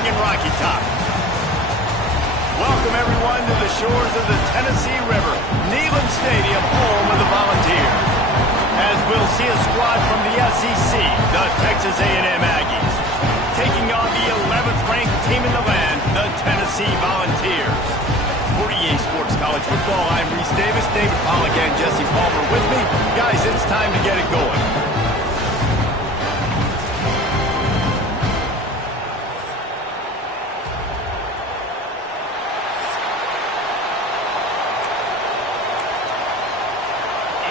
morning in Rocky Top. Welcome, everyone, to the shores of the Tennessee River, Neyland Stadium, home of the Volunteers. As we'll see a squad from the SEC, the Texas A&M Aggies, taking on the 11th-ranked team in the land, the Tennessee Volunteers. For EA Sports College Football, I'm Reese Davis, David Pollack, and Jesse Palmer with me. Guys, it's time to get it going.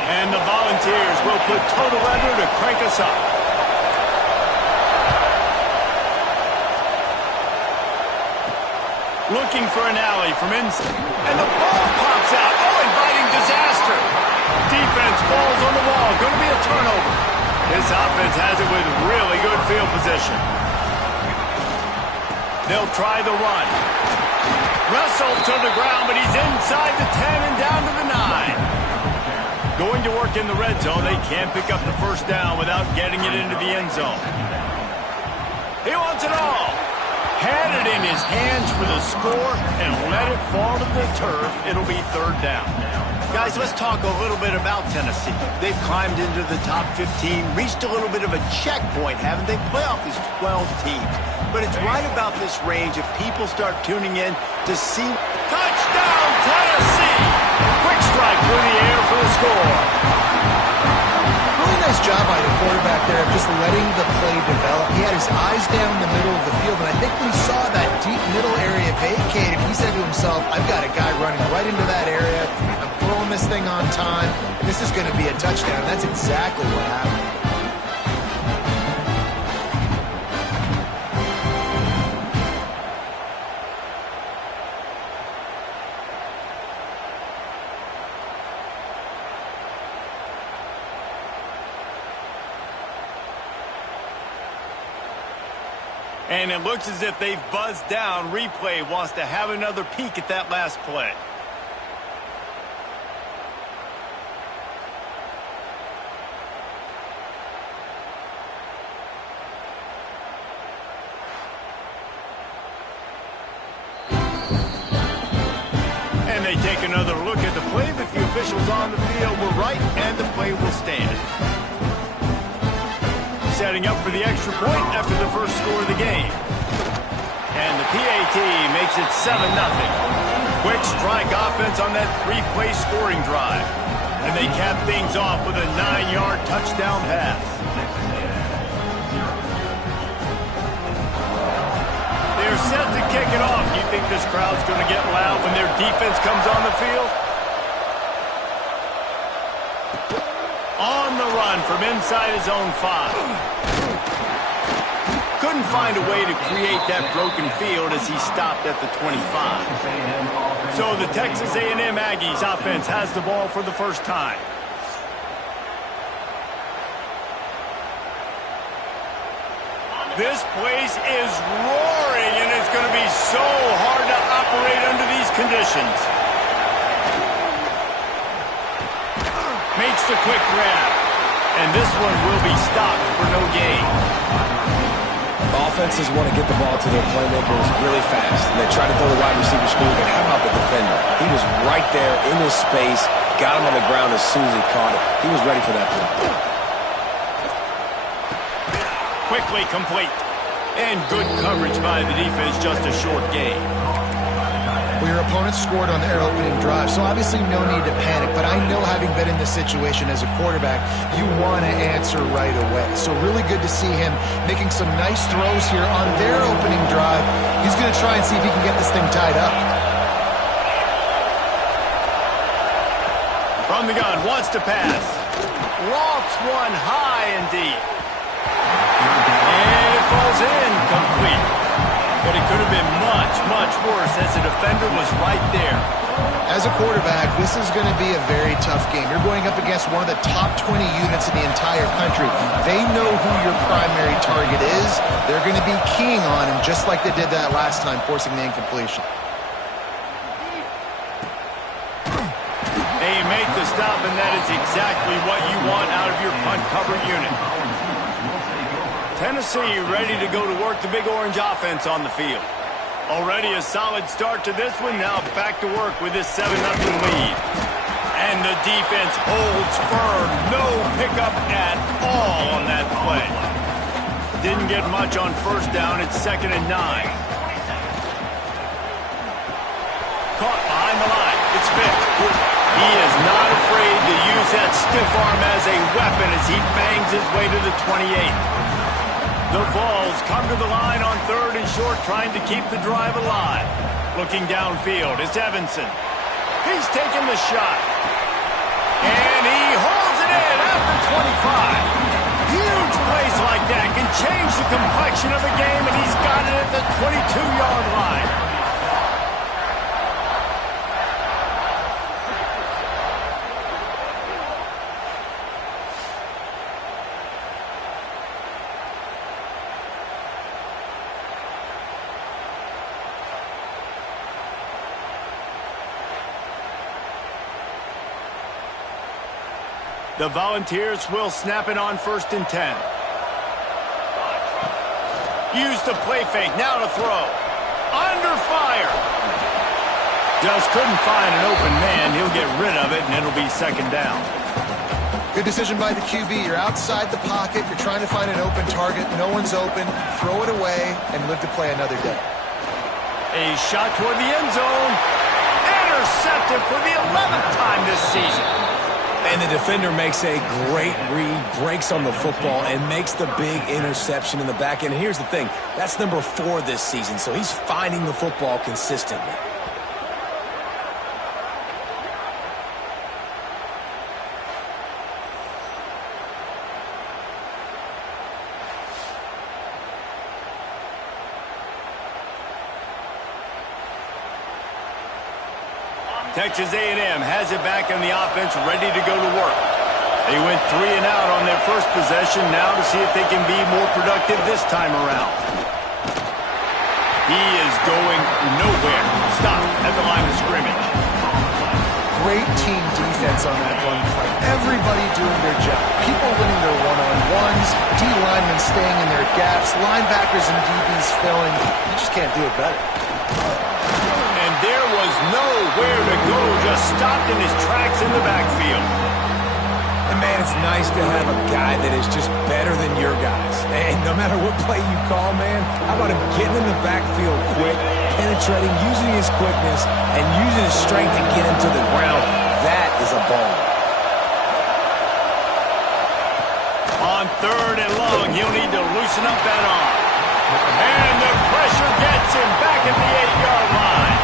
And the Volunteers will put total leather to crank us up. Looking for an alley from inside. And the ball pops out. Oh, inviting disaster. Defense falls on the wall. Going to be a turnover. This offense has it with really good field position. They'll try the run. Wrestled to the ground, but he's inside the 10 and down to the 9. Going to work in the red zone. They can't pick up the first down without getting it into the end zone. He wants it all. Had it in his hands for the score and let it fall to the turf. It'll be third down. Guys, let's talk a little bit about Tennessee. They've climbed into the top 15, reached a little bit of a checkpoint, haven't they? Playoff is 12 teams. But it's right about this range if people start tuning in to see. Touchdown, Tennessee! Quick strike through the air for the score. Really nice job by the quarterback there of just letting the play develop. He had his eyes down in the middle of the field, and I think when he saw that deep middle area vacated, he said to himself, I've got a guy running right into that area. I'm throwing this thing on time, and this is going to be a touchdown. That's exactly what happened. And it looks as if they've buzzed down. Replay wants to have another peek at that last play. And they take another look at the play, but the officials on the field were right, and the play will stand. Setting up for the extra point after the first score of the game. And the PAT makes it 7-0. Quick strike offense on that three-play scoring drive. And they cap things off with a 9-yard touchdown pass. They're set to kick it off. You think this crowd's going to get loud when their defense comes on the field? On the run from inside his own 5. Couldn't find a way to create that broken field as he stopped at the 25. So the Texas A&M Aggies offense has the ball for the first time. This place is roaring, and it's going to be so hard to operate under these conditions. Makes the quick grab, and this one will be stopped for no gain. Offenses want to get the ball to their playmakers really fast, and they try to throw the wide receiver screen, but how about the defender? He was right there in his space, got him on the ground as soon as he caught it. He was ready for that play. Quickly complete, and good coverage by the defense, just a short gain. Well, your opponent scored on their opening drive, so obviously no need to panic. But I know, having been in this situation as a quarterback, you want to answer right away. So really good to see him making some nice throws here on their opening drive. He's going to try and see if he can get this thing tied up. From the gun, wants to pass. Lofts one high and deep. And it falls in, complete. But it could have been much, much worse as the defender was right there. As a quarterback, this is going to be a very tough game. You're going up against one of the top 20 units in the entire country. They know who your primary target is. They're going to be keying on him, just like they did that last time, forcing the incompletion. They make the stop, and that is exactly what you want out of your punt cover unit. Tennessee ready to go to work the Big Orange offense on the field. Already a solid start to this one. Now back to work with this 7-0 lead. And the defense holds firm. No pickup at all on that play. Didn't get much on first down. It's 2nd and 9. Caught behind the line. It's Vick. He is not afraid to use that stiff arm as a weapon as he bangs his way to the 28. The Vols come to the line on 3rd and short, trying to keep the drive alive. Looking downfield, it's Evanson. He's taking the shot. And he holds it in at the 25. Huge plays like that can change the complexion of a game, and he's got it at the 22-yard line. The Volunteers will snap it on 1st and 10. Use the play fake, now to throw. Under fire. Just couldn't find an open man. He'll get rid of it, and it'll be 2nd down. Good decision by the QB. You're outside the pocket. You're trying to find an open target. No one's open. Throw it away and live to play another day. A shot toward the end zone. Intercepted for the 11th time this season. And the defender makes a great read, breaks on the football, and makes the big interception in the back end. Here's the thing. That's number 4 this season, so he's finding the football consistently. Texas A&M has it back on the offense, ready to go to work. They went 3 and out on their first possession, now to see if they can be more productive this time around. He is going nowhere. Stop at the line of scrimmage. Great team defense on that run play. Everybody doing their job. People winning their one-on-ones, D linemen staying in their gaps, linebackers and DBs filling. You just can't do it better. There was nowhere to go, just stopped in his tracks in the backfield. And man, it's nice to have a guy that is just better than your guys. And no matter what play you call, man, how about him getting in the backfield quick, penetrating, using his quickness, and using his strength to get him to the ground. That is a ball. On 3rd and long, he'll need to loosen up that arm. And the pressure gets him back at the 8-yard line.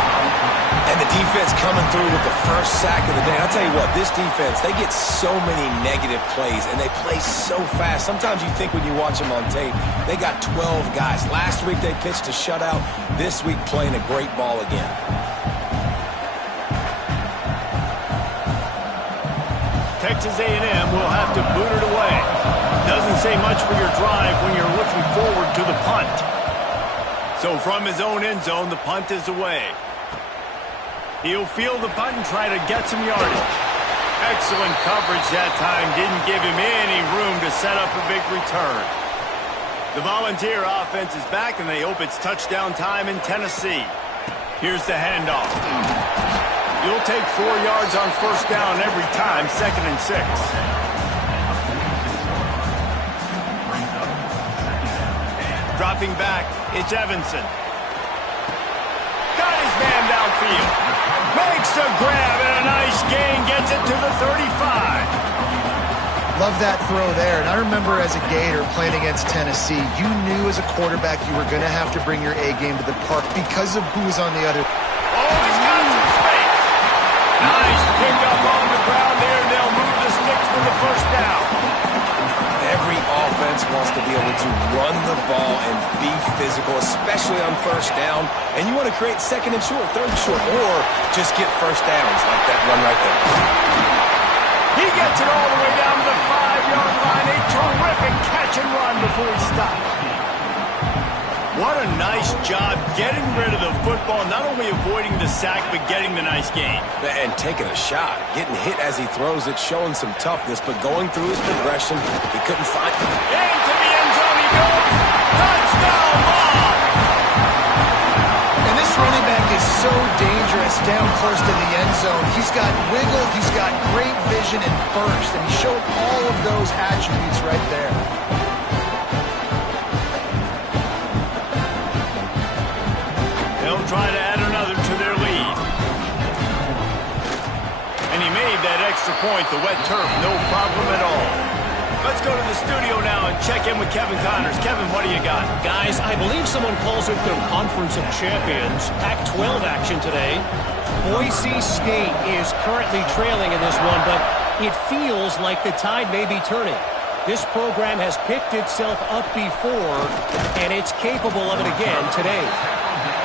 And the defense coming through with the first sack of the day. I'll tell you what, this defense, they get so many negative plays, and they play so fast. Sometimes you think when you watch them on tape, they got 12 guys. Last week they pitched a shutout. This week playing a great ball again. Texas A&M will have to boot it away. Doesn't say much for your drive when you're looking forward to the punt. So from his own end zone, the punt is away. He'll field the punt and try to get some yardage. Excellent coverage that time. Didn't give him any room to set up a big return. The Volunteer offense is back, and they hope it's touchdown time in Tennessee. Here's the handoff. You'll take 4 yards on first down every time, 2nd and 6. Dropping back, it's Evanson. Got his man downfield. Makes a grab and a nice gain, gets it to the 35. Love that throw there. And I remember as a Gator playing against Tennessee, you knew as a quarterback you were going to have to bring your A game to the park because of who was on the other. Oh, he's got some space. Nice pickup on the ground there, and they'll move the sticks for the first down. Every offense wants to be able to run the ball and be physical, especially on first down. And you want to create 2nd and short, 3rd and short, or just get first downs like that run right there. He gets it all the way down to the 5-yard line. A terrific catch and run before he stopped. What a nice job getting rid of the football, not only avoiding the sack, but getting the nice gain. And taking a shot, getting hit as he throws it, showing some toughness, but going through his progression, he couldn't find it. Into the end zone he he goes. Touchdown ball. And this running back is so dangerous down close to the end zone. He's got wiggle, he's got great vision and burst, and he showed all of those attributes right there. They'll try to add another to their lead. And he made that extra point, the wet turf, no problem at all. Let's go to the studio now and check in with Kevin Connors. Kevin, what do you got? Guys, I believe someone calls it the Conference of Champions. Pac-12 action today. Boise State is currently trailing in this one, but it feels like the tide may be turning. This program has picked itself up before, and it's capable of it again today.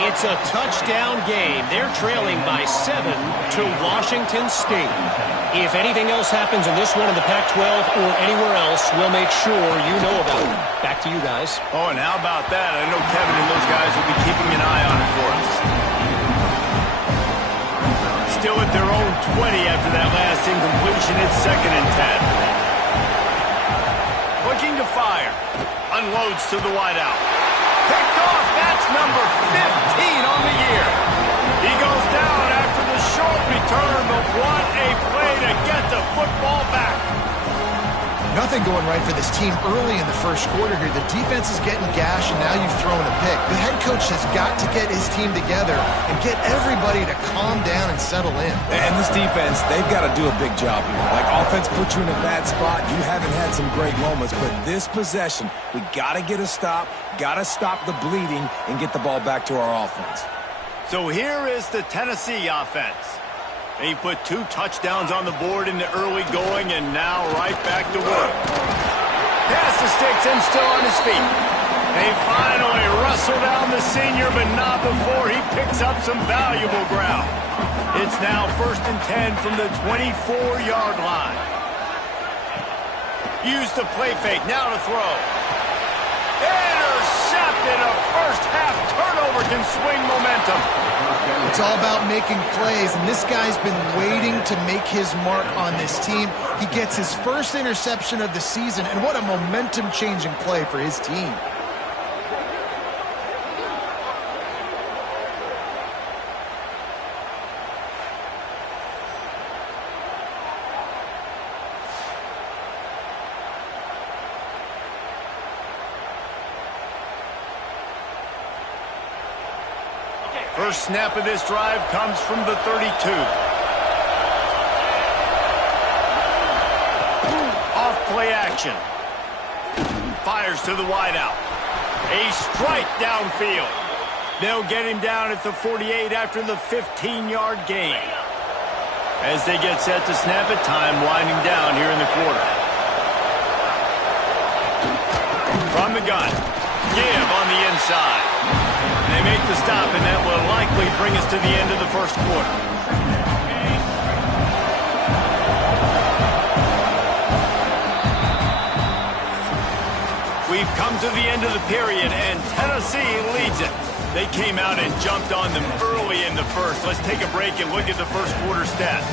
It's a touchdown game. They're trailing by 7 to Washington State. If anything else happens in this one in the Pac-12 or anywhere else, we'll make sure you know about it. Back to you guys. Oh, and how about that? I know Kevin and those guys will be keeping an eye on it for us. Still at their own 20 after that last incompletion. It's 2nd and 10. Looking to fire. Unloads to the wideout. Picked off. That's number 15 on the year. He goes down after the short return, but what a play to get the football back. Nothing going right for this team early in the first quarter here. The defense is getting gashed, and now you've thrown a pick. The head coach has got to get his team together and get everybody to calm down and settle in. And this defense, they've got to do a big job here. Like, offense put you in a bad spot. You haven't had some great moments, but this possession, we got to get a stop, got to stop the bleeding, and get the ball back to our offense. So here is the Tennessee offense. He put 2 touchdowns on the board in the early going, and now right back to work. Pass the sticks and still on his feet. They finally wrestle down the senior, but not before he picks up some valuable ground. It's now 1st and 10 from the 24-yard line. Use the play fake, now to throw. Intercepted. A first-half turnover can swing momentum. It's all about making plays, and this guy's been waiting to make his mark on this team. He gets his first interception of the season, and what a momentum-changing play for his team. First snap of this drive comes from the 32. Off play action. Fires to the wideout. A strike downfield. They'll get him down at the 48 after the 15-yard gain. As they get set to snap it, time winding down here in the quarter. From the gun. Give on the inside. They make the stop, and that will likely bring us to the end of the first quarter. We've come to the end of the period, and Tennessee leads it. They came out and jumped on them early in the first. Let's take a break and look at the first quarter stats.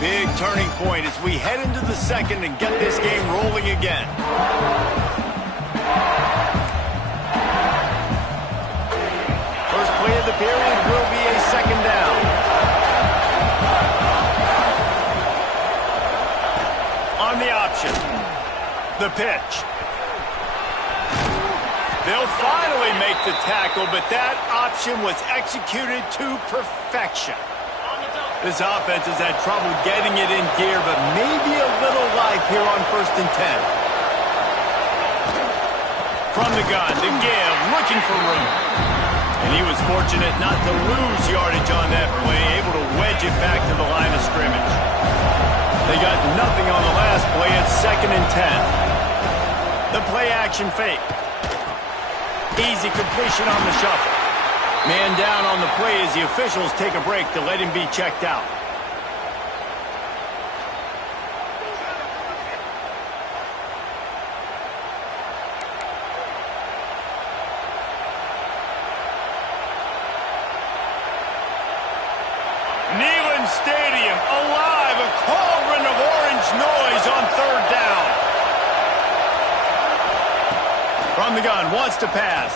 Big turning point as we head into the second and get this game rolling again. First play of the period will be a 2nd down. On the option. The pitch. They'll finally make the tackle, but that option was executed to perfection. This offense has had trouble getting it in gear, but maybe a little life here on 1st and 10. From the gun, the give, looking for room. And he was fortunate not to lose yardage on that play, able to wedge it back to the line of scrimmage. They got nothing on the last play. It's 2nd and 10. The play action fake. Easy completion on the shuffle. Man down on the play as the officials take a break to let him be checked out. Kneeling Allegiant Stadium alive, a cauldron of orange noise on third down. From the gun, wants to pass.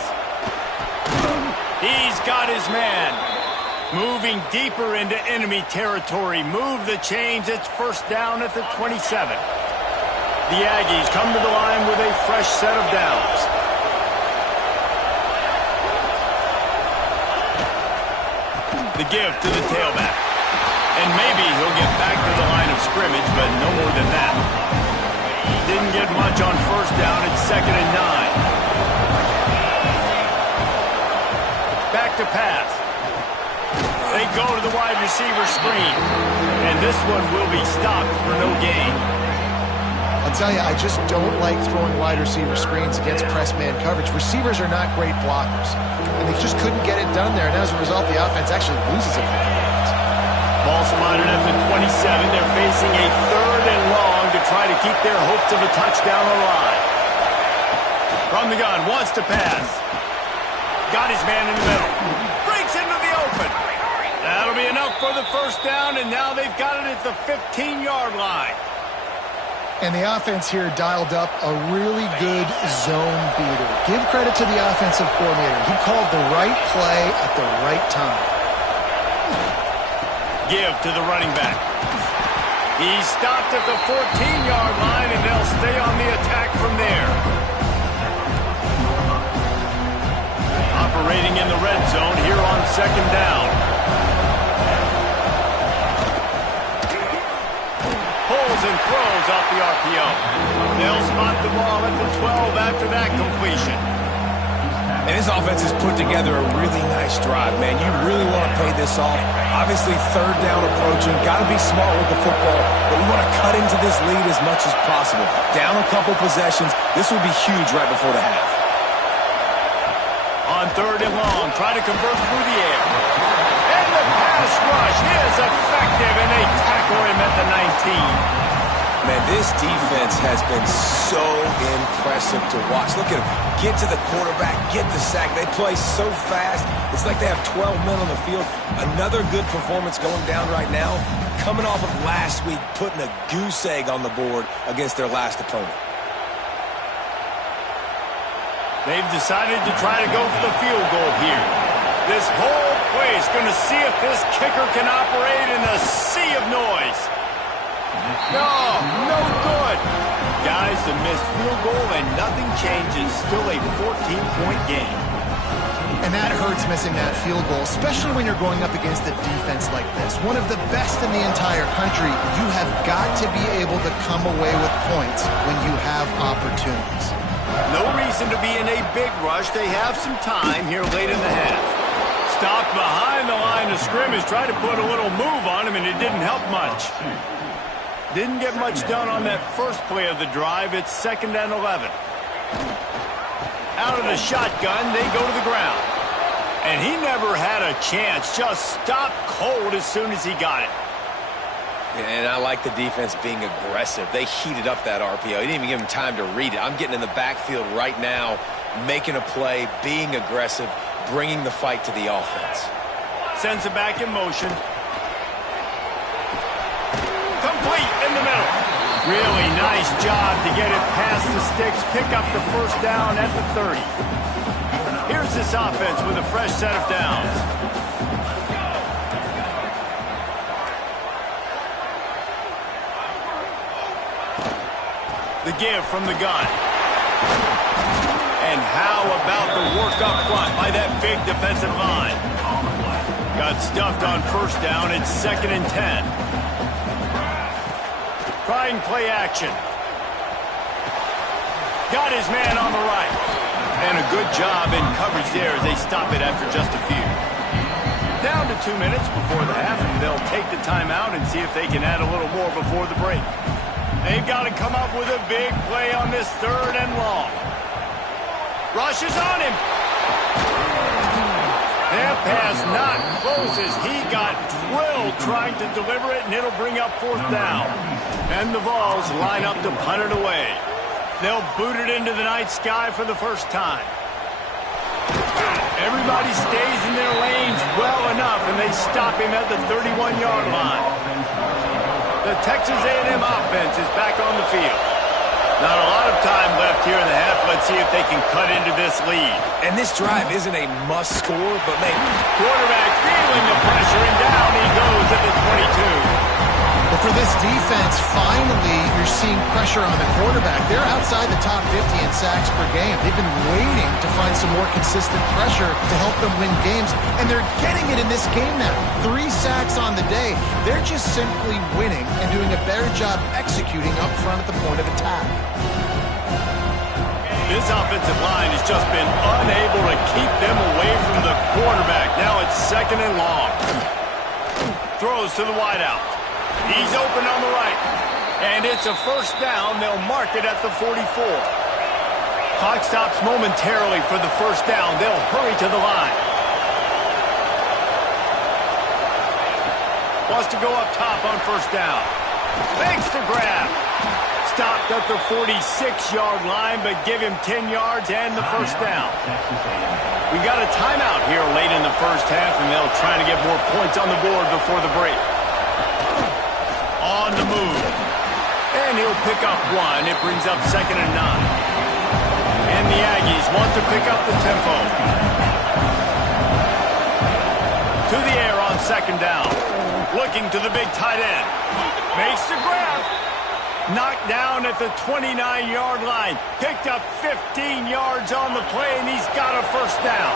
He's got his man. Moving deeper into enemy territory. Move the chains. It's first down at the 27. The Aggies come to the line with a fresh set of downs. The give to the tailback. And maybe he'll get back to the line of scrimmage, but no more than that. Didn't get much on first down. It's 2nd and 9. Back to pass. They go to the wide receiver screen. And this one will be stopped for no gain. I'll tell you, I just don't like throwing wide receiver screens against press man coverage. Receivers are not great blockers, and they just couldn't get it done there. And as a result, the offense actually loses a couple yards. Ball spotted at the 27. They're facing a 3rd and long to try to keep their hopes of a touchdown alive. From the gun, wants to pass. Got his man in the middle. Breaks into the open. That'll be enough for the first down, and now they've got it at the 15-yard line. And the offense here dialed up a really good zone beater. Give credit to the offensive coordinator. He called the right play at the right time. Give to the running back. He's stopped at the 14-yard line, and they'll stay on the attack from there. Operating in the red zone here on 2nd down. And throws off the RPO. They'll spot the ball at the 12 after that completion. And his offense has put together a really nice drive, man. You really want to pay this off. Obviously, 3rd down approaching. Got to be smart with the football, but we want to cut into this lead as much as possible. Down a couple possessions. This would be huge right before the half. On 3rd and long, try to convert through the air. And the pass rush is effective, and they tackle him at the 19. Man, this defense has been so impressive to watch. Look at them. Get to the quarterback, get the sack. They play so fast. It's like they have 12 men on the field. Another good performance going down right now. Coming off of last week, putting a goose egg on the board against their last opponent. They've decided to try to go for the field goal here. This whole place going to see if this kicker can operate in a sea of noise. No good. Guys, the missed field goal and nothing changes. Still a 14-point game. And that hurts, missing that field goal, especially when you're going up against a defense like this. One of the best in the entire country. You have got to be able to come away with points when you have opportunities. No reason to be in a big rush. They have some time here late in the half. Stopped behind the line of scrimmage. Tried to put a little move on him, and it didn't help much. Didn't get much done on that first play of the drive. It's 2nd and 11. Out of the shotgun, they go to the ground. And he never had a chance. Just stopped cold as soon as he got it. And I like the defense being aggressive. They heated up that RPO. He didn't even give him time to read it. I'm getting in the backfield right now, making a play, being aggressive, bringing the fight to the offense. Sends it back in motion. Complete in the middle. Really nice job to get it past the sticks. Pick up the first down at the 30. Here's this offense with a fresh set of downs. The give from the gun. And how about the work up front by that big defensive line? Got stuffed on first down. It's 2nd and 10. Trying play action. Got his man on the right. And a good job in coverage there as they stop it after just a few. Down to 2 minutes before the half, and they'll take the timeout and see if they can add a little more before the break. They've got to come up with a big play on this 3rd and long. Rushes on him. That pass not close as he got drilled trying to deliver it, and it'll bring up 4th down. And the Vols line up to punt it away. They'll boot it into the night sky for the first time. Everybody stays in their lanes well enough, and they stop him at the 31-yard line. The Texas A&M offense is back on the field. Not a lot of time left here in the half. Let's see if they can cut into this lead. And this drive isn't a must score, but maybe. Quarterback feeling the pressure, and down he goes at the 22. But for this defense, finally, you're seeing pressure on the quarterback. They're outside the top 50 in sacks per game. They've been waiting to find some more consistent pressure to help them win games, and they're getting it in this game now. 3 sacks on the day. They're just simply winning and doing a better job executing up front at the point of attack. This offensive line has just been unable to keep them away from the quarterback. Now it's 2nd and long. Throws to the wideout. He's open on the right. And it's a first down. They'll mark it at the 44. Clock stops momentarily for the first down. They'll hurry to the line. Wants to go up top on first down. Makes the grab. Stopped at the 46-yard line, but give him 10 yards and the first down. We got a timeout here late in the first half, and they'll try to get more points on the board before the break. On the move. And he'll pick up 1. It brings up 2nd and 9. And the Aggies want to pick up the tempo. To the air on 2nd down. Looking to the big tight end. Makes the grab. Knocked down at the 29-yard line. Picked up 15 yards on the play, and he's got a first down.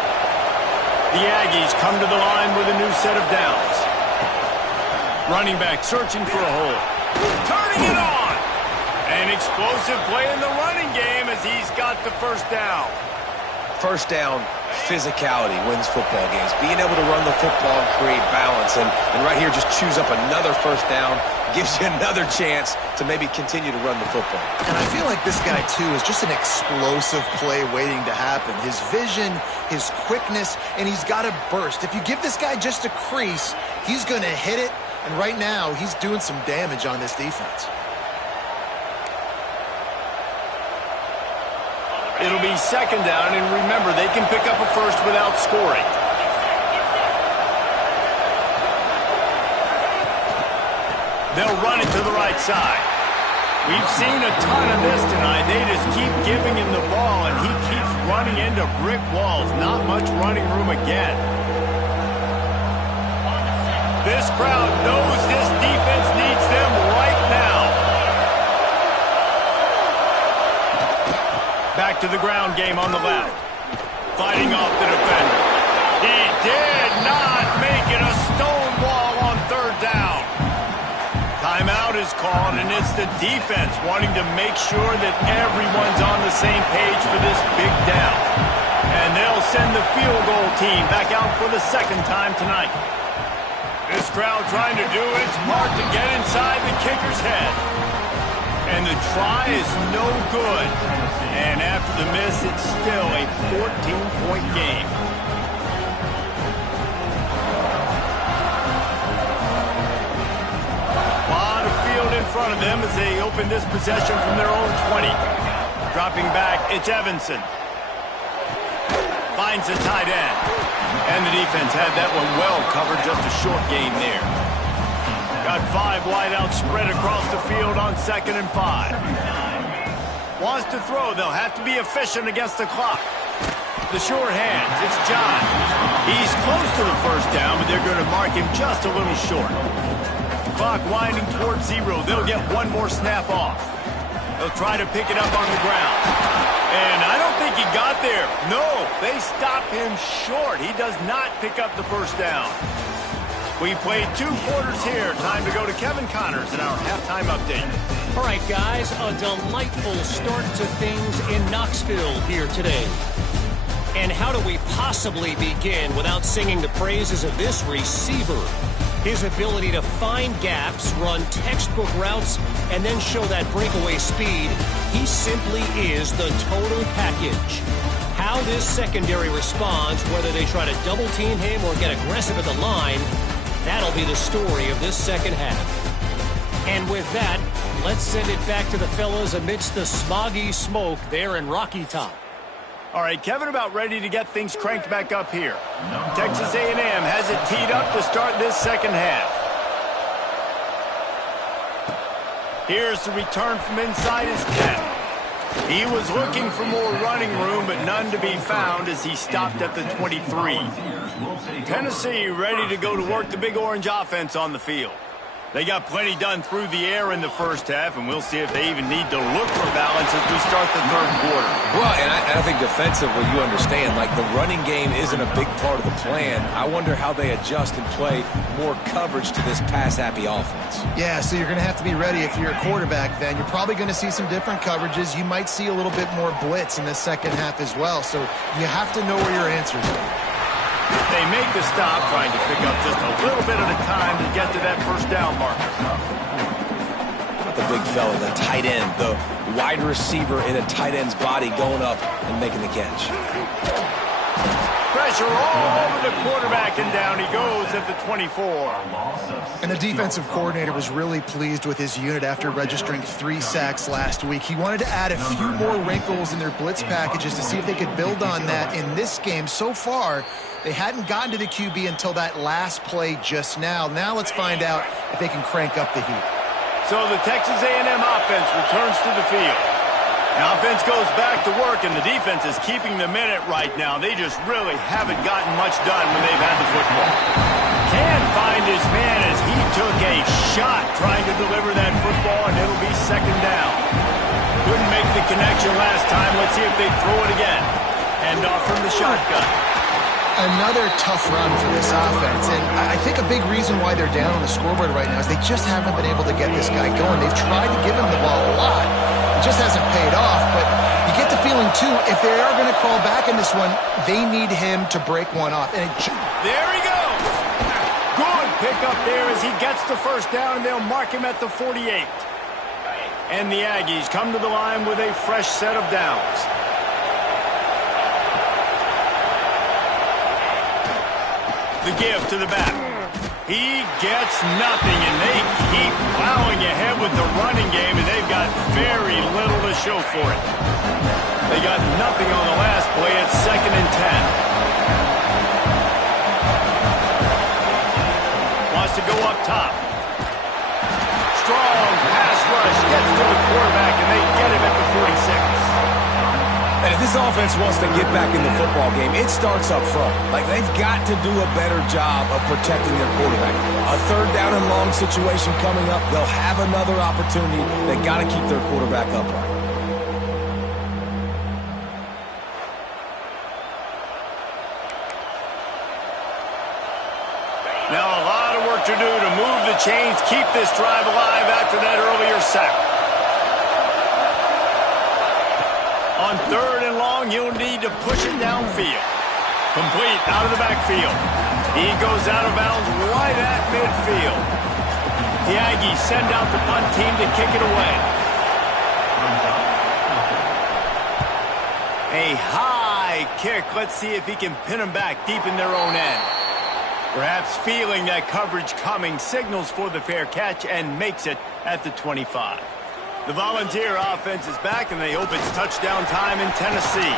The Aggies come to the line with a new set of downs. Running back searching for a hole. Turning it on. An explosive play in the running game as he's got the first down. First down, physicality wins football games. Being able to run the football and create balance. And right here, just choose up another first down. Gives you another chance to maybe continue to run the football. And I feel like this guy, too, is just an explosive play waiting to happen. His vision, his quickness, and he's got a burst. If you give this guy just a crease, he's going to hit it. And right now, he's doing some damage on this defense. It'll be 2nd down, and remember, they can pick up a first without scoring. They'll run it to the right side. We've seen a ton of this tonight. They just keep giving him the ball, and he keeps running into brick walls. Not much running room again. This crowd knows this defense needs them right now. Back to the ground game on the left. Fighting off the defender. He did not make it a stone wall on 3rd down. Timeout is called, and it's the defense wanting to make sure that everyone's on the same page for this big down. And they'll send the field goal team back out for the 2nd time tonight. This crowd trying to do its part to get inside the kicker's head. And the try is no good. And after the miss, it's still a 14-point game. A lot of field in front of them as they open this possession from their own 20. Dropping back, it's Evanson. Finds the tight end. And the defense had that one well covered, just a short gain there. Got 5 wideouts spread across the field on 2nd and 5. Wants to throw. They'll have to be efficient against the clock. The sure hands. It's John. He's close to the first down, but they're going to mark him just a little short. Clock winding towards 0. They'll get one more snap off. They'll try to pick it up on the ground. And I don't think he got there. No, they stop him short. He does not pick up the first down. We played 2 quarters here. Time to go to Kevin Connors in our halftime update. All right, guys, a delightful start to things in Knoxville here today. And how do we possibly begin without singing the praises of this receiver? His ability to find gaps, run textbook routes, and then show that breakaway speed. He simply is the total package. How this secondary responds, whether they try to double-team him or get aggressive at the line, that'll be the story of this second half. And with that, let's send it back to the fellas amidst the smoggy smoke there in Rocky Top. All right, Kevin, about ready to get things cranked back up here. Texas A&M has it teed up to start this second half. Here's the return from inside his 10. He was looking for more running room, but none to be found as he stopped at the 23. Tennessee ready to go to work the Big Orange offense on the field. They got plenty done through the air in the first half, and we'll see if they even need to look for balance as we start the third quarter. Well, and I think defensively, you understand, like the running game isn't a big part of the plan. I wonder how they adjust and play more coverage to this pass-happy offense. Yeah, so you're going to have to be ready if you're a quarterback then. You're probably going to see some different coverages. You might see a little bit more blitz in the second half as well, so you have to know where your answers are. They make the stop, trying to pick up just a little bit at a time to get to that first down marker. The big fella, the tight end, the wide receiver in a tight end's body going up and making the catch. Pressure all over the quarterback, and down he goes at the 24. And the defensive coordinator was really pleased with his unit after registering 3 sacks last week. He wanted to add a few more wrinkles in their blitz packages to see if they could build on that in this game. So far, they hadn't gotten to the QB until that last play just now. Now let's find out if they can crank up the heat. So the Texas A&M offense returns to the field. The offense goes back to work, and the defense is keeping them in it right now. They just really haven't gotten much done when they've had the football. Can't find his man as he took a shot trying to deliver that football, and it'll be second down. Couldn't make the connection last time. Let's see if they throw it again. Hand off from the shotgun. Another tough run for this offense, and I think a big reason why they're down on the scoreboard right now is they just haven't been able to get this guy going. They've tried to give him the ball a lot. It just hasn't paid off, but you get the feeling, too, if they are going to crawl back in this one, they need him to break one off. And there he goes. Good pick up there as he gets the first down, and they'll mark him at the 48. And the Aggies come to the line with a fresh set of downs. The give to the back. He gets nothing, and they keep plowing ahead with the running game, and they've got very little to show for it. They got nothing on the last play. It's 2nd and 10. Wants to go up top. Strong pass rush. Gets to the quarterback, and they get him at the 46. And if this offense wants to get back in the football game, it starts up front. Like, they've got to do a better job of protecting their quarterback. A third down and long situation coming up. They'll have another opportunity. They got to keep their quarterback upright. Now a lot of work to do to move the chains, keep this drive alive after that earlier sack. On 3rd and long, you'll need to push it downfield. Complete out of the backfield. He goes out of bounds right at midfield. The Aggies send out the punt team to kick it away. A high kick. Let's see if he can pin them back deep in their own end. Perhaps feeling that coverage coming, signals for the fair catch and makes it at the 25. The Volunteer offense is back, and they hope it's touchdown time in Tennessee.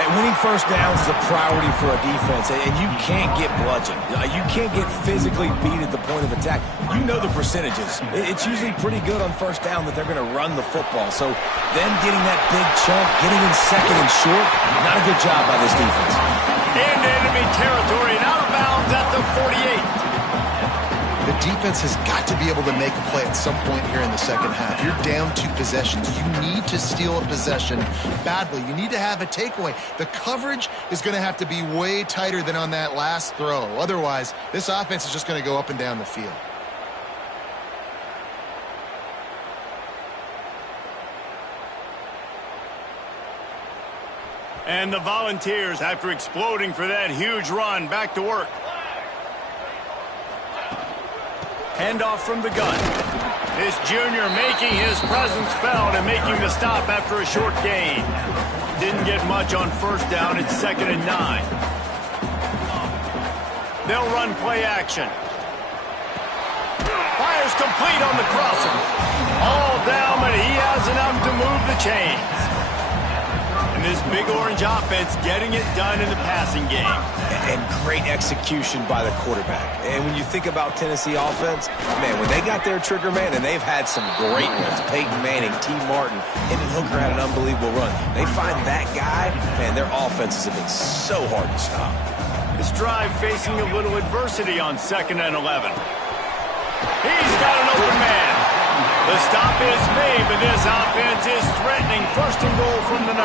And winning first downs is a priority for a defense, and you can't get bludgeoned. You can't get physically beat at the point of attack. You know the percentages. It's usually pretty good on first down that they're going to run the football. So them getting that big chunk, getting in 2nd and short, not a good job by this defense. Into enemy territory and out of bounds at the 48. The defense has got to be able to make a play at some point here in the second half. You're down 2 possessions. You need to steal a possession badly. You need to have a takeaway. The coverage is going to have to be way tighter than on that last throw. Otherwise, this offense is just going to go up and down the field. And the Volunteers, after exploding for that huge run, back to work. Handoff from the gun. This junior making his presence felt and making the stop after a short gain. Didn't get much on first down. It's 2nd and 9. They'll run play action. Fires complete on the crosser. All down, but he has enough to move the chains. And this Big Orange offense getting it done in the passing game. And great execution by the quarterback. And when you think about Tennessee offense, man, when they got their trigger man, and they've had some great ones, Peyton Manning, T. Martin, Hendon Hooker had an unbelievable run. They find that guy, man, their offenses have been so hard to stop. This drive facing a little adversity on 2nd and 11. He's got an open man. The stop is made, but this offense is threatening 1st and goal from the 9.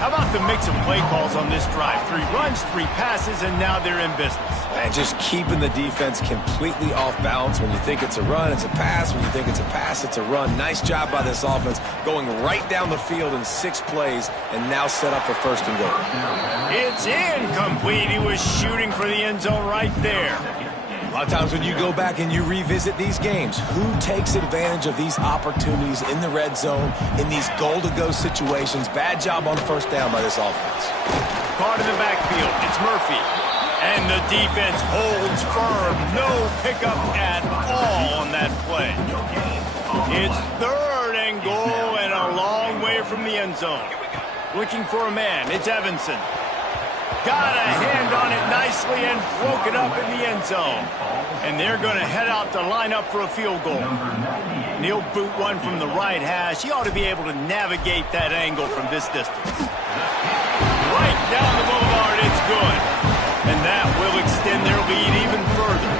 How about the mix of play calls on this drive? 3 runs, 3 passes, and now they're in business. And just keeping the defense completely off balance. When you think it's a run, it's a pass. When you think it's a pass, it's a run. Nice job by this offense going right down the field in 6 plays and now set up for 1st and goal. It's incomplete. He was shooting for the end zone right there. A lot of times when you go back and you revisit these games, who takes advantage of these opportunities in the red zone, in these goal-to-go situations? Bad job on 1st down by this offense. Caught in the backfield. It's Murphy. And the defense holds firm. No pickup at all on that play. It's 3rd and goal and a long way from the end zone. Looking for a man. It's Evanson. Got a hand on it nicely and broke it up in the end zone. And they're going to head out to line up for a field goal. And he'll boot one from the right hash. He ought to be able to navigate that angle from this distance. Right down the boulevard, it's good. And that will extend their lead even further.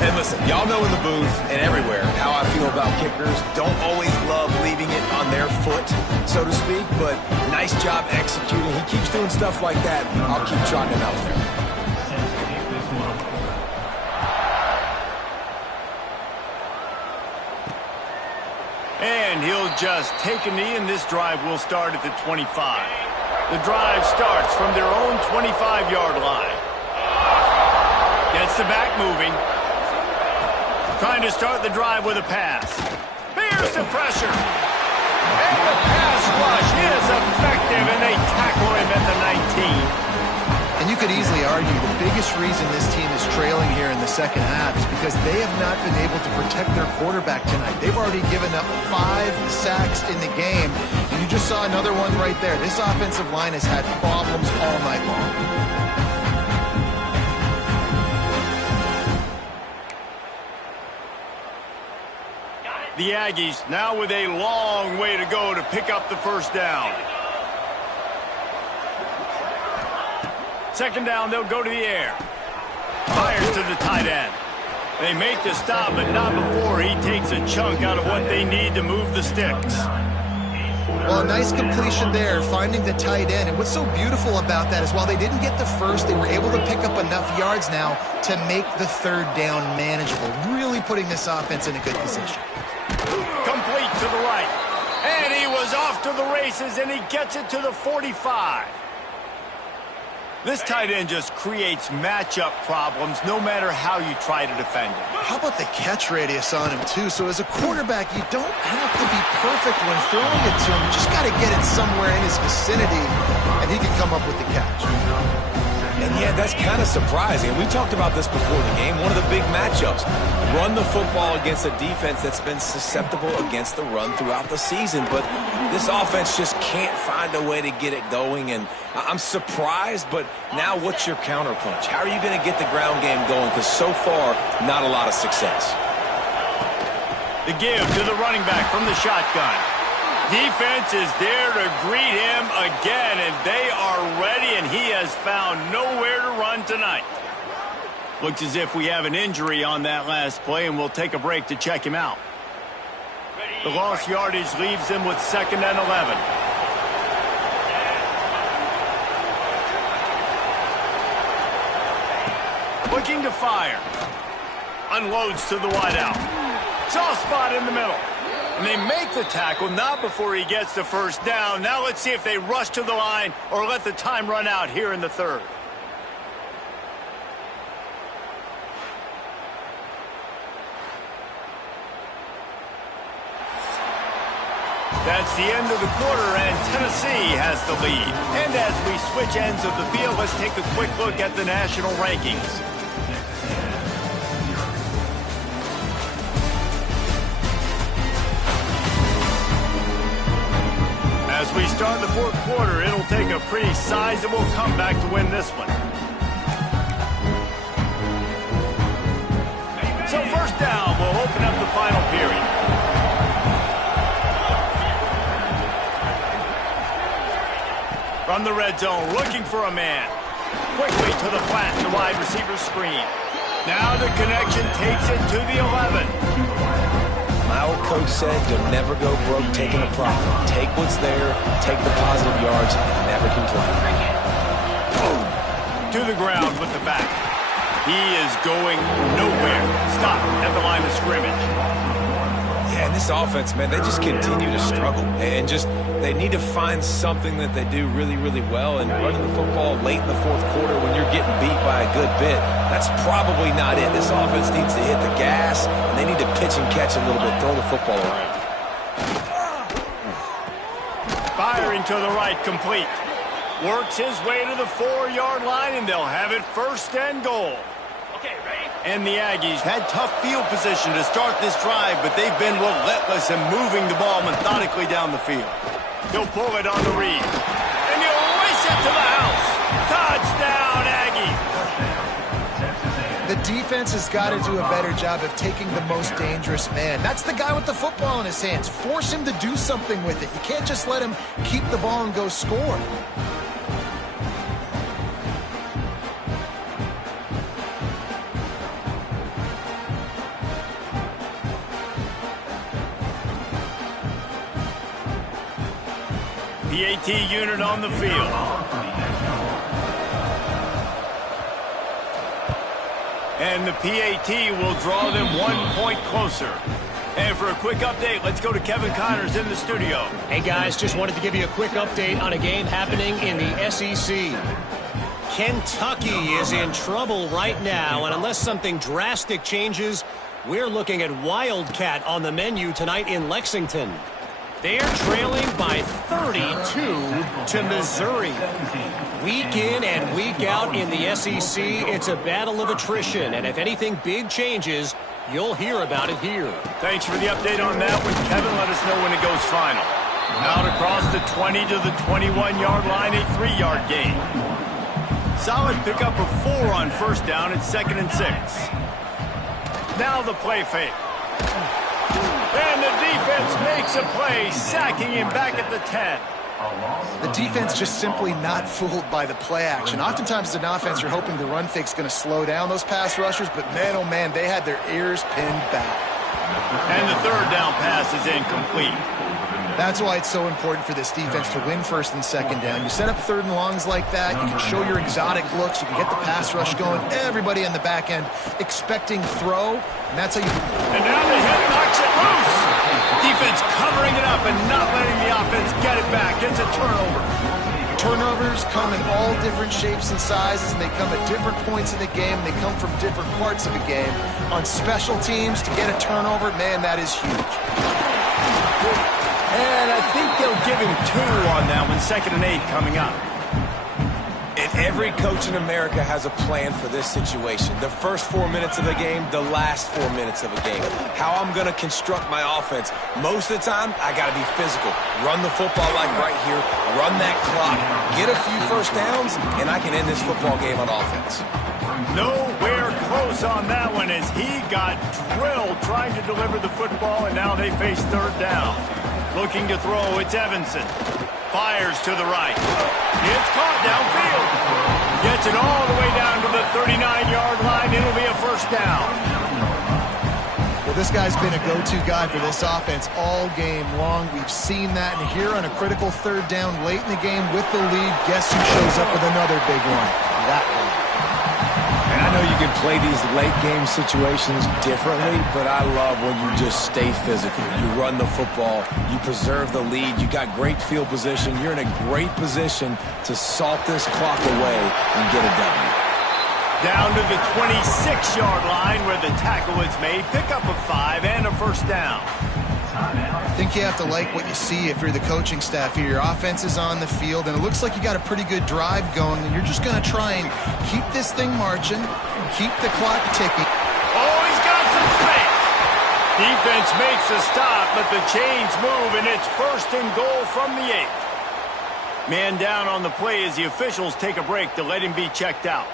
And listen, y'all know in the booth and everywhere how I feel about kickers. Don't always love leaving it on their foot, so to speak, but nice job executing. He keeps doing stuff like that. I'll keep trotting him out there. And he'll just take a knee, and this drive will start at the 25. The drive starts from their own 25-yard line. Gets the back moving. Trying to start the drive with a pass. Here's the pressure. And the pass rush is effective, and they tackle him at the 19. And you could easily argue the biggest reason this team is trailing here in the 2nd half is because they have not been able to protect their quarterback tonight. They've already given up 5 sacks in the game, and you just saw another one right there. This offensive line has had problems all night long. The Aggies now with a long way to go to pick up the 1st down. 2nd down, they'll go to the air. Fires to the tight end. They make the stop, but not before he takes a chunk out of what they need to move the sticks. Well, a nice completion there, finding the tight end. And what's so beautiful about that is while they didn't get the 1st, they were able to pick up enough yards now to make the 3rd down manageable, really putting this offense in a good position. Complete to the right. And he was off to the races, and he gets it to the 45. This tight end just creates matchup problems no matter how you try to defend him. How about the catch radius on him, too? So as a quarterback, you don't have to be perfect when throwing it to him. You just got to get it somewhere in his vicinity, and he can come up with the catch. And yeah, that's kind of surprising. We talked about this before the game. One of the big matchups. Run the football against a defense that's been susceptible against the run throughout the season. But this offense just can't find a way to get it going. And I'm surprised, but now what's your counterpunch? How are you going to get the ground game going? Because so far, not a lot of success. The give to the running back from the shotgun. Defense is there to greet him again, and they are ready, and he has found nowhere to run tonight. Looks as if we have an injury on that last play, and we'll take a break to check him out. The lost yardage leaves him with 2nd and 11. Looking to fire. Unloads to the wideout. Soft spot in the middle. And they make the tackle, not before he gets the 1st down. Now let's see if they rush to the line or let the time run out here in the 3rd. That's the end of the quarter, and Tennessee has the lead. And as we switch ends of the field, let's take a quick look at the national rankings. As we start the fourth quarter, it'll take a pretty sizable comeback to win this one. So first down will open up the final period. From the red zone, looking for a man. Quickly to the flat, the wide receiver screen. Now the connection takes it to the 11. My old coach said you'll never go broke taking a profit. Take what's there, take the positive yards, and never complain. To the ground with the back. He is going nowhere. Stop at the line of scrimmage. Yeah, and this offense, man, they just continue to struggle. And they need to find something that they do really, really well. And running the football late in the fourth quarter when you're getting beat by a good bit, that's probably not it. This offense needs to hit the gas, and they need to pitch and catch a little bit, throw the football around. Firing to the right, complete. Works his way to the 4-yard line, and they'll have it first and goal. And the Aggies had tough field position to start this drive, but they've been relentless in moving the ball methodically down the field. He'll pull it on the read. And he'll race it to the house. Touchdown, Aggie. The defense has got to do a better job of taking the most dangerous man. That's the guy with the football in his hands. Force him to do something with it. You can't just let him keep the ball and go score. PAT unit on the field. And the PAT will draw them 1 point closer. And for a quick update, let's go to Kevin Connors in the studio. Hey, guys, just wanted to give you a quick update on a game happening in the SEC. Kentucky is in trouble right now, and unless something drastic changes, we're looking at Wildcat on the menu tonight in Lexington. They're trailing by 32 to Missouri. Week in and week out in the SEC, it's a battle of attrition, and if anything big changes, you'll hear about it here. Thanks for the update on that one, Kevin. Let us know when it goes final. Out across the 20 to the 21-yard line, a 3-yard gain. Solid pickup of 4 on first down at 2nd and 6. Now the play fake. And the defense makes a play, sacking him back at the 10. The defense just simply not fooled by the play action. Oftentimes as an offense, you're hoping the run fake's going to slow down those pass rushers, but man, oh man, they had their ears pinned back. And the 3rd down pass is incomplete. That's why it's so important for this defense to win 1st and 2nd down. You set up 3rd and longs like that, you can show your exotic looks, you can get the pass rush going, everybody on the back end expecting throw, and that's how you... And now the hit knocks it loose. Defense covering it up and not letting the offense get it back. It's a turnover. Turnovers come in all different shapes and sizes, and they come at different points in the game, and they come from different parts of the game. On special teams, to get a turnover, man, that is huge. And I think they'll give him 2 on that one. 2nd and 8 coming up. And every coach in America has a plan for this situation. The first 4 minutes of the game, the last 4 minutes of a game. How I'm going to construct my offense. Most of the time, I got to be physical. Run the football like right here. Run that clock. Get a few first downs, and I can end this football game on offense. Nowhere close on that one as he got drilled trying to deliver the football, and now they face 3rd down. Looking to throw, it's Evanson. Fires to the right. It's caught downfield. Gets it all the way down to the 39-yard line. It'll be a first down. Well, this guy's been a go-to guy for this offense all game long. We've seen that, and here on a critical 3rd down late in the game with the lead, guess who shows up with another big one? That one. And I know you can play these late game situations differently, but I love when you just stay physical. You run the football, you preserve the lead, you got great field position, you're in a great position to salt this clock away and get it done. Down to the 26-yard line where the tackle is made. Pick up a 5 and a first down. I think you have to like what you see if you're the coaching staff here. Your offense is on the field, and it looks like you got a pretty good drive going, and you're just going to try and keep this thing marching, keep the clock ticking. Oh, he's got some space. Defense makes a stop, but the chains move, and it's 1st and goal from the 8. Man down on the play as the officials take a break to let him be checked out.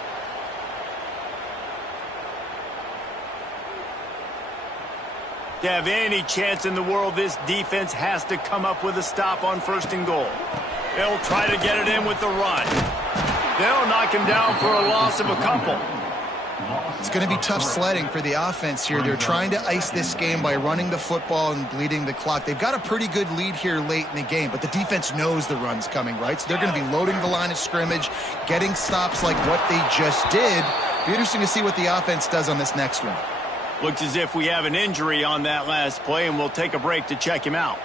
To have any chance in the world, this defense has to come up with a stop on 1st and goal. They'll try to get it in with the run. They'll knock him down for a loss of a couple. It's going to be tough sledding for the offense here. They're trying to ice this game by running the football and bleeding the clock. They've got a pretty good lead here late in the game, but the defense knows the run's coming, right? So they're going to be loading the line of scrimmage, getting stops like what they just did. Be interesting to see what the offense does on this next one. Looks as if we have an injury on that last play, and we'll take a break to check him out.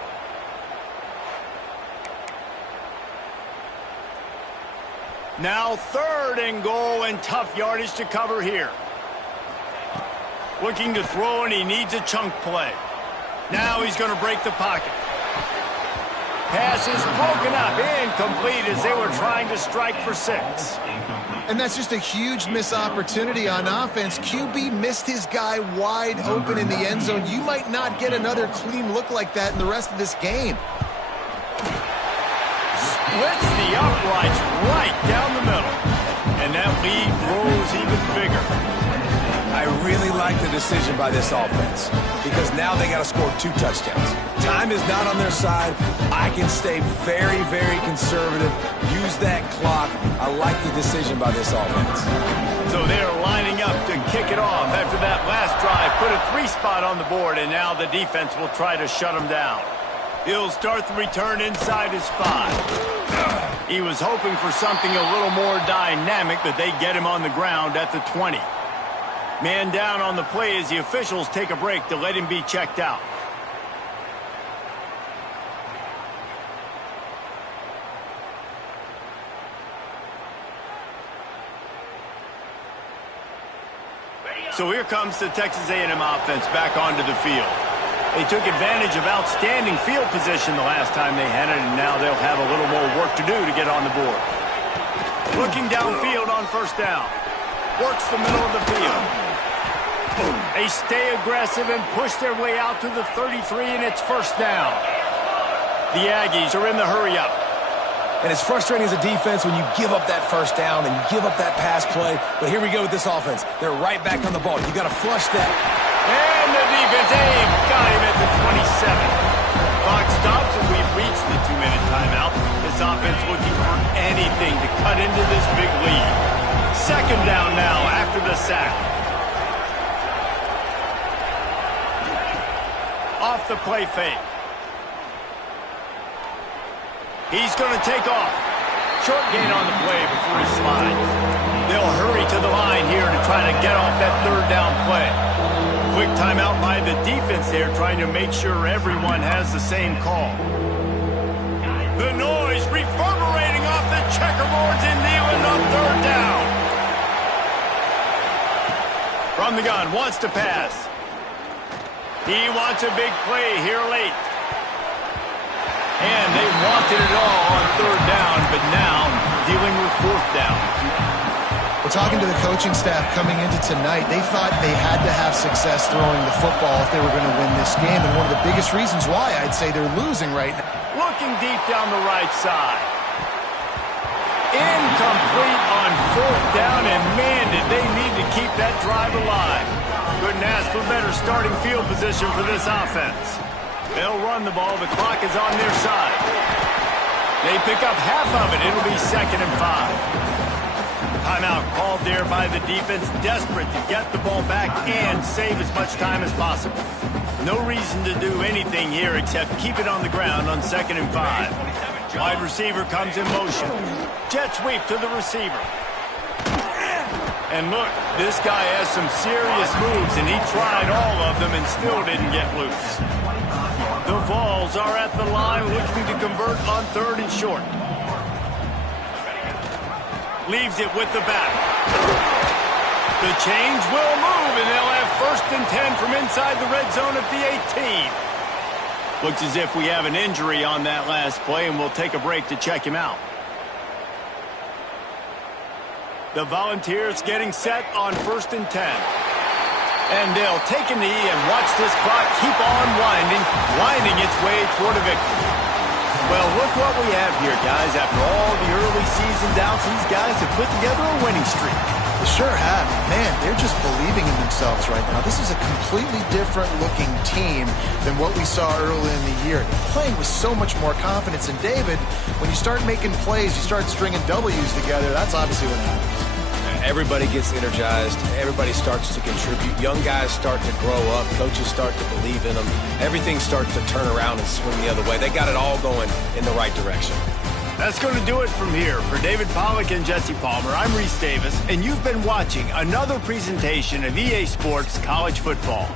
Now 3rd and goal, and tough yardage to cover here. Looking to throw, and he needs a chunk play. Now he's going to break the pocket. Pass is broken up, incomplete as they were trying to strike for 6. And that's just a huge missed opportunity on offense. QB missed his guy wide open in the end zone. You might not get another clean look like that in the rest of this game. Splits the uprights right down the middle. And that lead grows even bigger. I really like the decision by this offense because now they got to score 2 touchdowns. Time is not on their side. I can stay very, very conservative. Use that clock. I like the decision by this offense. So they're lining up to kick it off after that last drive. Put a 3 spot on the board, and now the defense will try to shut them down. He'll start the return inside his 5. He was hoping for something a little more dynamic, but they get him on the ground at the 20. Man down on the play as the officials take a break to let him be checked out. So here comes the Texas A&M offense back onto the field. They took advantage of outstanding field position the last time they had it, and now they'll have a little more work to do to get on the board. Looking downfield on 1st down. Works the middle of the field. They stay aggressive and push their way out to the 33, and it's 1st down. The Aggies are in the hurry-up. And it's frustrating as a defense when you give up that 1st down and you give up that pass play. But here we go with this offense. They're right back on the ball. You got to flush that. And the defense, got him at the 27. Clock stops, and we've reached the 2-minute timeout. This offense looking for anything to cut into this big lead. 2nd down now after the sack. Off the play fake. He's going to take off. Short gain on the play before he slides. They'll hurry to the line here to try to get off that 3rd down play. Quick timeout by the defense there, trying to make sure everyone has the same call. The noise reverberating off the checkerboards in Neyland on 3rd down. From the gun, wants to pass. He wants a big play here late. And they wanted it all on 3rd down, but now dealing with 4th down. We're talking to the coaching staff coming into tonight. They thought they had to have success throwing the football if they were going to win this game. And one of the biggest reasons why I'd say they're losing right now. Looking deep down the right side. Incomplete on 4th down, and man, did they need to keep that drive alive. Couldn't ask for better starting field position for this offense. They'll run the ball. The clock is on their side. They pick up half of it. It'll be 2nd and 5. Timeout called there by the defense, desperate to get the ball back and save as much time as possible. No reason to do anything here except keep it on the ground on 2nd and 5. Wide receiver comes in motion. Jet sweep to the receiver. And look, this guy has some serious moves, and he tried all of them and still didn't get loose. The Vols are at the line looking to convert on 3rd and short. Leaves it with the back. The chains will move, and they'll have 1st and 10 from inside the red zone at the 18. Looks as if we have an injury on that last play, and we'll take a break to check him out. The Volunteers getting set on 1st and 10. And they'll take a knee and watch this clock keep on winding its way toward a victory. Well, look what we have here, guys. After all the early season doubts, these guys have put together a winning streak. They sure have. Man, they're just believing in themselves right now. This is a completely different looking team than what we saw early in the year. They're playing with so much more confidence. And David, when you start making plays, you start stringing W's together, that's obviously what happens. Everybody gets energized. Everybody starts to contribute. Young guys start to grow up. Coaches start to believe in them. Everything starts to turn around and swing the other way. They got it all going in the right direction. That's going to do it from here. For David Pollack and Jesse Palmer, I'm Reese Davis, and you've been watching another presentation of EA Sports College Football.